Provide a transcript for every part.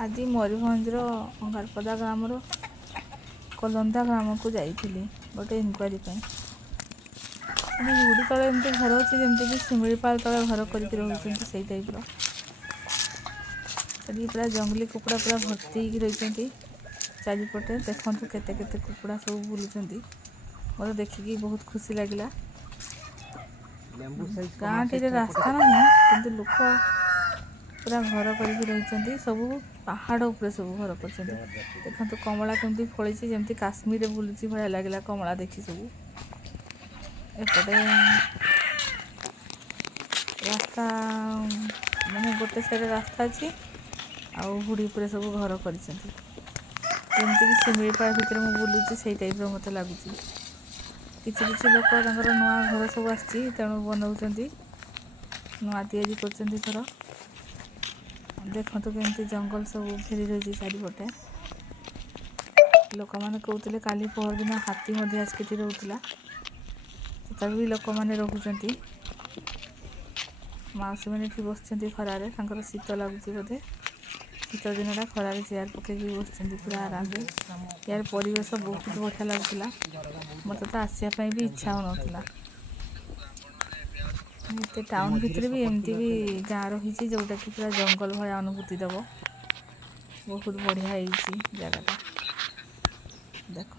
आज मयूरभंजर अंगारपदा ग्रामर कलंदा ग्राम को जाइली गोटे इनक्वारी गुड़ी तले एमती घर अच्छे जमीक शिमिपाल तले घर करके रोचे से टाइप पूरा जंगली कुकुड़ा पूरा भर्ती रही चारिपटे देखु केते केते कुकुड़ा सब बुलूं मतलब देखिकी बहुत खुशी लगे गाँ टी रास्ता ना कि लोक पूरा घर करके सब पहाड़ उपरे सब घर कर देखो कमला केमती फड़ी जमी काश्मीर बुलूची भाया लगे कमला देखी सब एपटे रास्ता माने गोटे साइड रास्ता अच्छी आुड़ी उपरे सब घर करमती शिमिपाल भितर मुझे बुलूची से टाइप मत लगुच किसी लोक नुआ घर सब आसू बनाऊँ नुआ तैयारी कर घर देखो केमती जंगल सब घेरी रही चारिपटे लोक मैंने कहते काली पहर दिन हाथी आसिक रोला तथापि लोक मैंने रोच मौसी मैंने बस खरार शीत लगुच बोधे शीत दिन खरार चेयर पकई बस पूरा आराम से यार परिवेश बहुत बढ़िया लगुला मत तो आसापी भी इच्छा होना ये टाउन भितर भी एमती भी गाँ रही जोटा कि पूरा जंगल भाया अनुभूति दब बहुत बढ़िया जगह देखो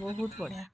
बहुत बढ़िया।